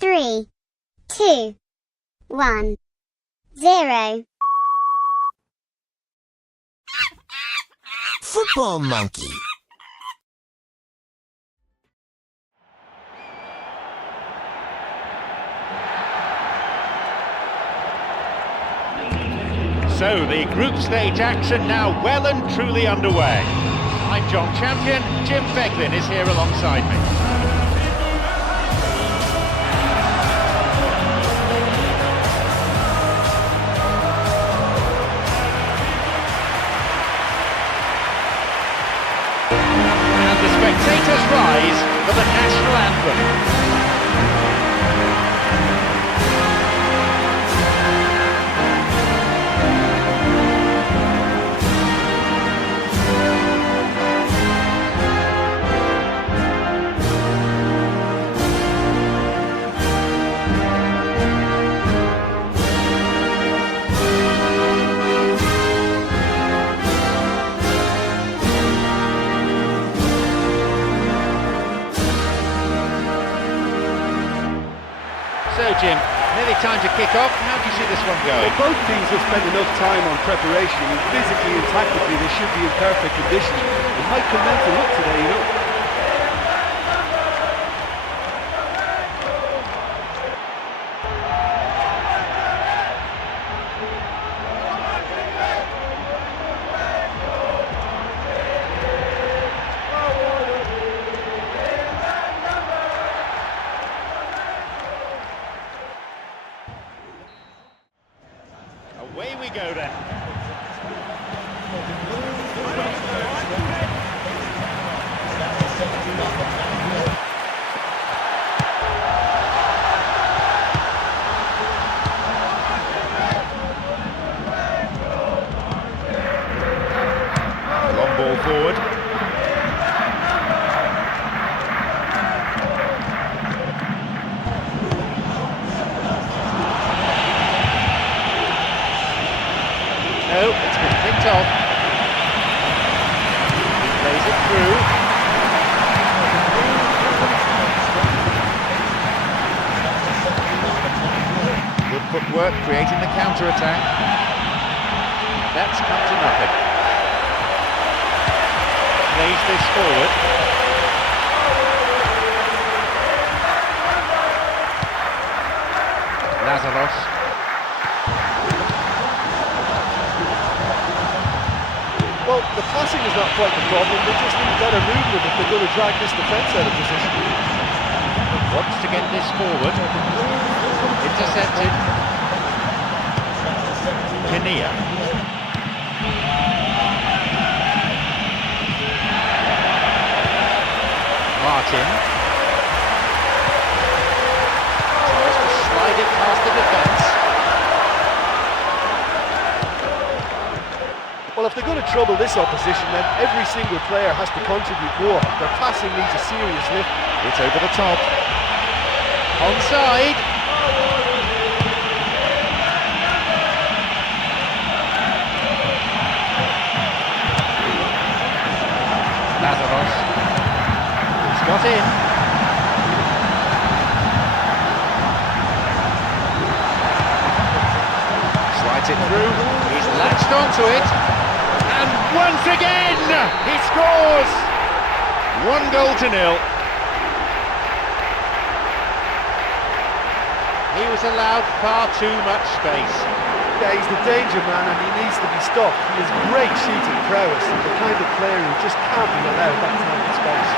3, 2, 1, 0. Football monkey. So the group stage action now well and truly underway. I'm John Champion, Jim Beglin is here alongside me. And the spectators rise for the national anthem. So Jim, nearly time to kick off. How do you see this one going? Well, both teams have spent enough time on preparation, and physically and tactically they should be in perfect condition. It might come down to luck today, you know. Away we go then. Long ball forward. No, it's been picked off. He plays it through. Good footwork, creating the counter-attack. That's come to nothing. Plays this forward. Lazaros. Well, the passing is not quite the problem, they just need better movement if they're going to drag this defence out of position. Wants to get this forward. Intercepted. Kenia. Martin. Tries to slide it past the defence. Well, if they're going to trouble this opposition, then every single player has to contribute more. Their passing needs a serious lift. It's over the top. Onside. Lazaros. He's got in. Slides it through. He's latched onto it. And once again, he scores! 1-0. He was allowed far too much space. Yeah, he's the danger man and he needs to be stopped. He has great shooting prowess, the kind of player who just can't be allowed that type of space.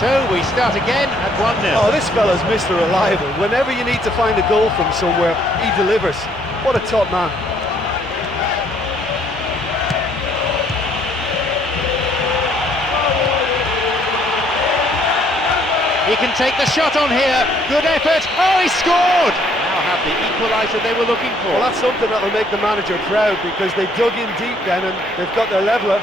So we start again at 1-0. Oh, this fella's Mr. Reliable. Whenever you need to find a goal from somewhere, he delivers. What a top man. He can take the shot on here. Good effort. Oh, he scored! Now have the equaliser they were looking for. Well, that's something that will make the manager proud, because they dug in deep then and they've got their leveller.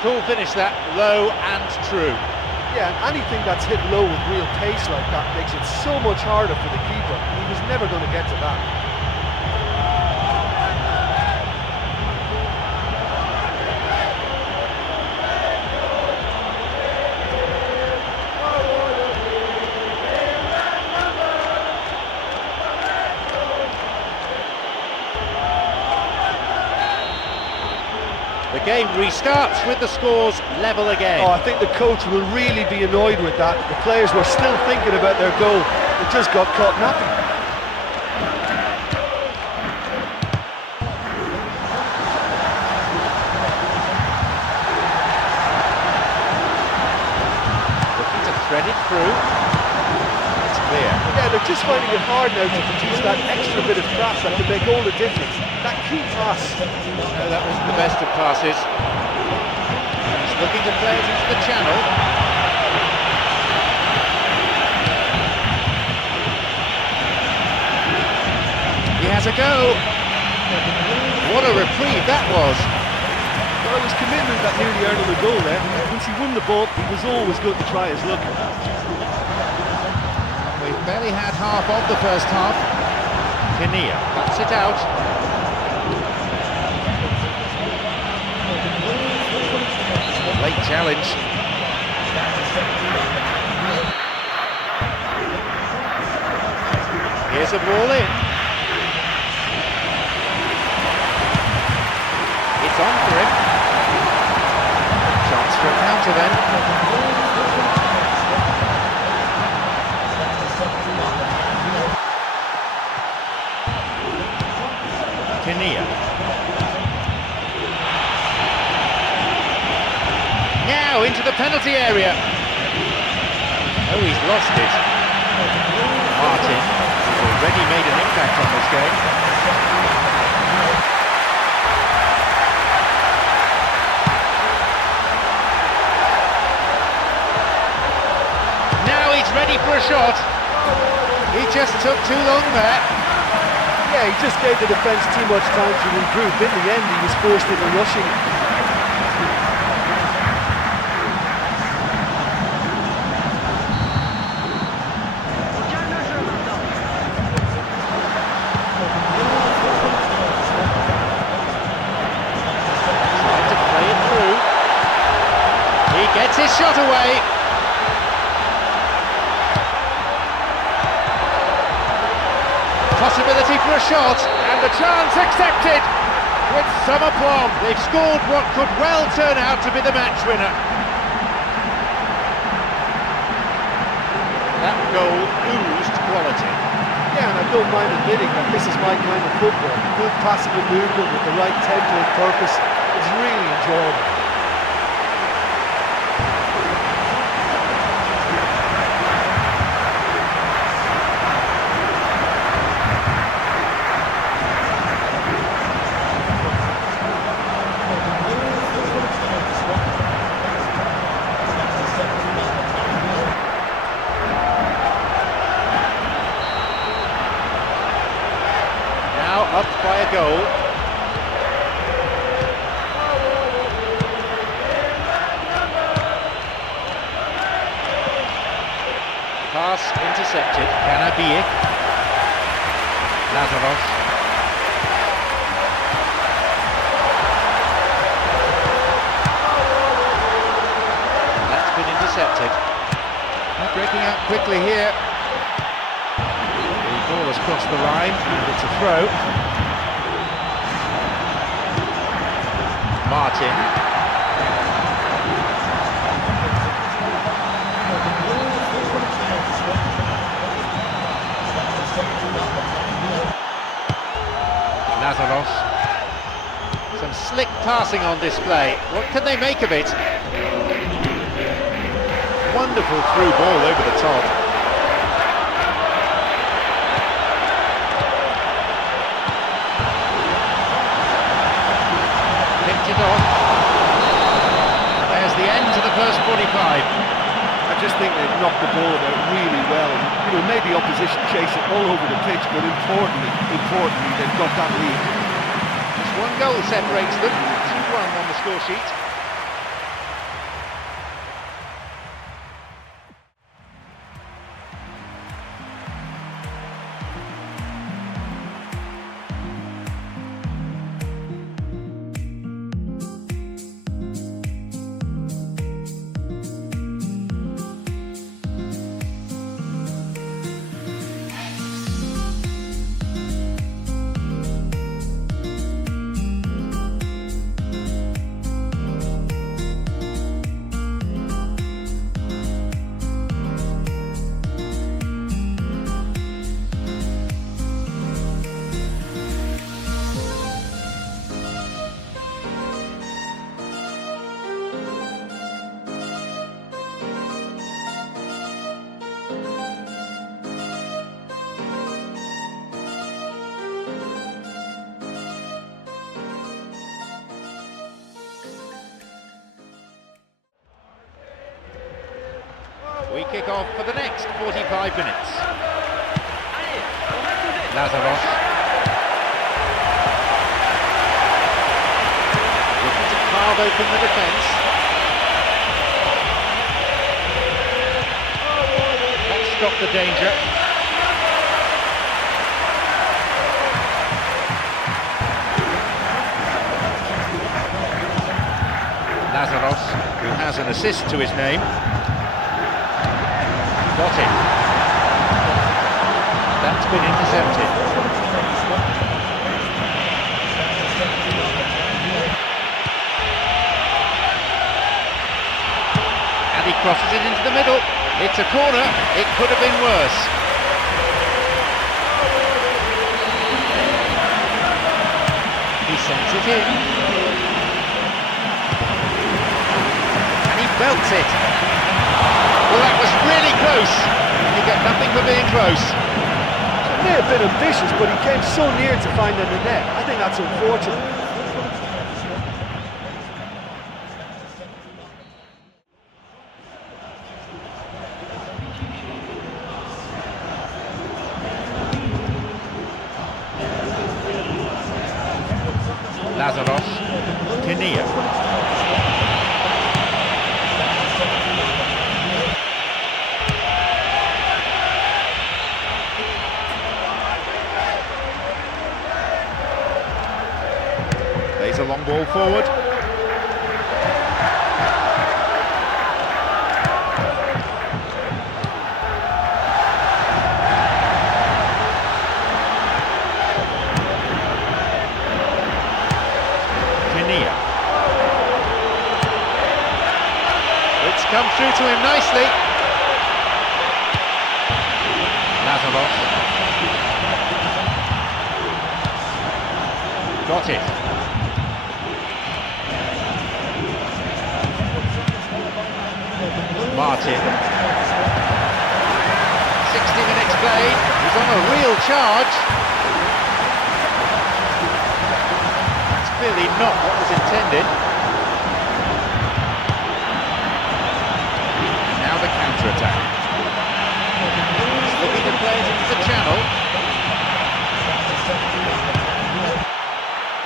Cool finish that, low and true. Yeah, and anything that's hit low with real pace like that makes it so much harder for the keeper. He was never going to get to that. The game restarts with the scores level again. Oh, I think the coach will really be annoyed with that. The players were still thinking about their goal. It just got caught napping. Looking to thread it through. It's clear. Yeah, they're just finding it hard now to produce that extra bit of class that can make all the difference. That key pass. No, that wasn't the best of passes. He's looking to play it into the channel. He has a go. What a reprieve that was. Well, it was commitment that nearly earned him a goal there. Once he won the ball, he was always good to try his luck. We've barely had half of the first half. Kenia cuts it out. Late challenge. Here's a ball in. It's on for him. Chance for a counter then. Kenia. Now into the penalty area. Oh, he's lost it. Martin has already made an impact on this game. Now he's ready for a shot. He just took too long there. Yeah, he just gave the defence too much time to regroup. In the end, he was forced into rushing. Trying to play it through. He gets his shot away. Possibility for a shot, and the chance accepted with some aplomb. They've scored what could well turn out to be the match winner. That goal oozed quality. Yeah, and I don't mind admitting that this is my kind of football. Good passing and movement with the right tempo and purpose. It's really enjoyable. Up by a goal. Pass intercepted. Kanada. Lazaros. That's been intercepted. They're breaking out quickly here. The ball has crossed the line and it's a throw. Martin. Lazaros. Some slick passing on display. What can they make of it? Wonderful through ball over the top. Picked it off. There's the end to the first I just think they've knocked the ball about really well. You know, made the opposition chase it all over the pitch, but importantly, they've got that lead. Just one goal separates them, 2-1 on the score sheet. We kick off for the next 45 minutes. Lazaros. Looking to carve open the defence. Let's stop the danger. Lazaros, who has an assist to his name. Got it. That's been intercepted. And he crosses it into the middle. It's a corner. It could have been worse. He sends it in. And he belts it. Well, that was really close. You get nothing for being close. It may have been ambitious, but he came so near to finding the net. I think that's unfortunate. Lazaros, Tinia. Plays a long ball forward. Tinia. It's come through to him nicely. Lazaros. Got it. Martin. 60 minutes played. He's on a real charge. That's clearly not what was intended. And now the counter-attack. He's looking to play it into the channel.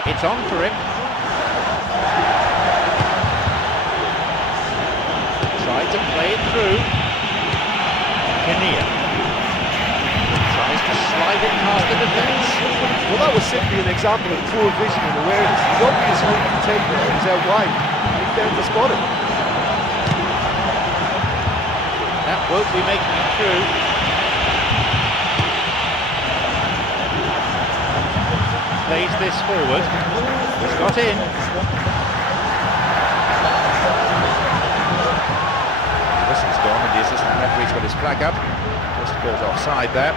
It's on for him. Tried to play it through. Kenia tries to slide it past the defence. Well, that was simply an example of poor vision and awareness. The obvious route to take there is out wide. He failed to spot it. That won't be making it through. Plays this forward. He's got in. Whistle's gone and the assistant referee's got his flag up. Just called offside there.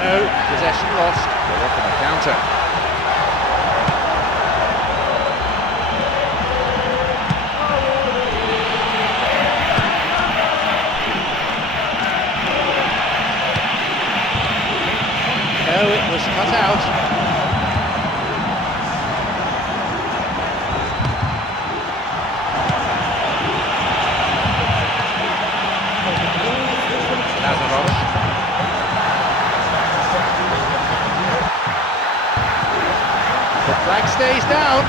No, possession lost. They're off on the counter. it was cut out. Lazaros. The flag stays down.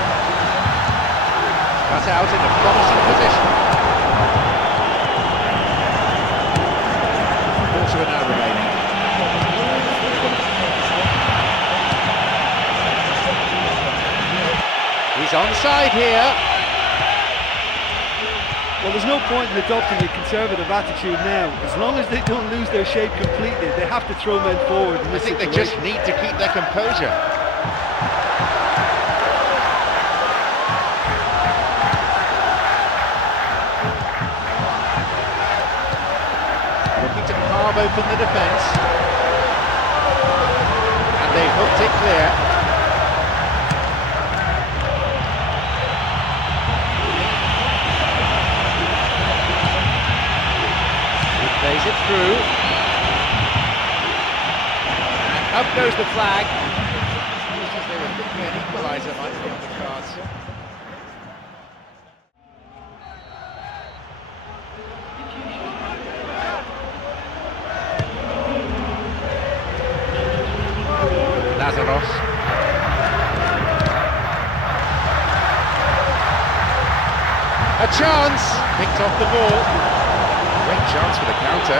Cut out in a promising position. Quarter an hour remaining. He's onside here. Well, there's no point in adopting a conservative attitude now. As long as they don't lose their shape completely, they have to throw men forward in I this think they situation. just need to keep their composure. Looking to carve open the defence. And they've hooked it clear. Plays it through. And up goes the flag. Just as they were thinking an equaliser might be on the cards. Lazaros. A chance! Picked off the ball. Great chance for the counter.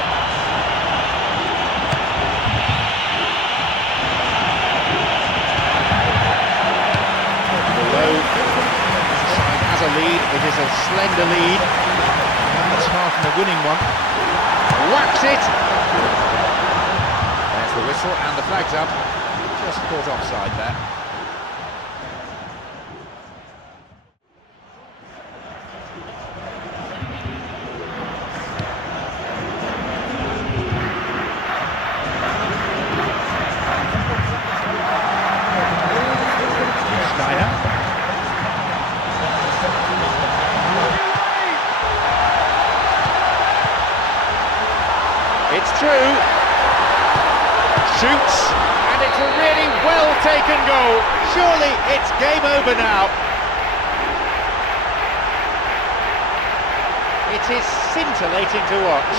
Although the side has a lead, it is a slender lead. That's far from a winning one. Whacks it! There's the whistle and the flag's up. Just caught offside there. It's true. Shoots, and it's a really well-taken goal. Surely it's game over now. It is scintillating to watch.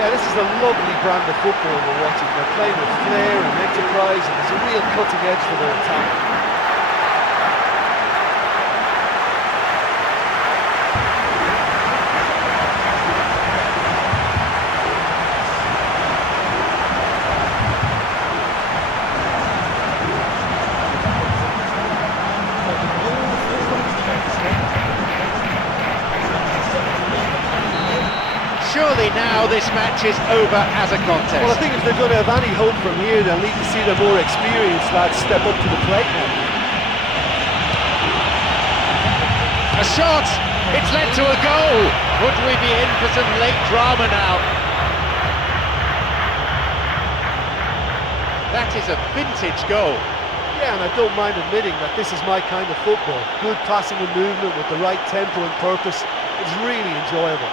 Yeah, this is a lovely brand of football we're watching. They're playing with flair and enterprise, and there's a real cutting edge for their attack. Surely now this match is over as a contest. Well, I think if they're going to have any hope from here, they'll need to see the more experienced lads step up to the plate now. A shot! It's led to a goal! Would we be in for some late drama now? That is a vintage goal. Yeah, and I don't mind admitting that this is my kind of football. Good passing and movement with the right tempo and purpose. It's really enjoyable.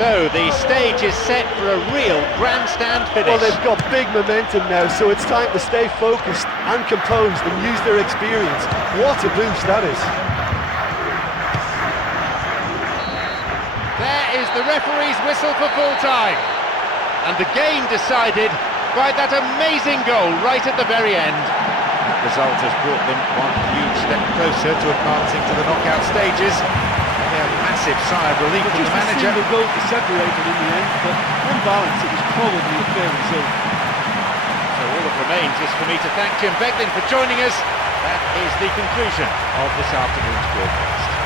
So the stage is set for a real grandstand finish. Well, they've got big momentum now, so it's time to stay focused and composed and use their experience. What a boost that is. There is the referee's whistle for full time. And the game decided by that amazing goal right at the very end. That result has brought them one huge step closer to advancing to the knockout stages. A massive sigh of relief from the manager. Just a single goal to separate it in the end, but on balance it was probably a fair result. So all that remains is for me to thank Jim Beglin for joining us. That is the conclusion of this afternoon's broadcast.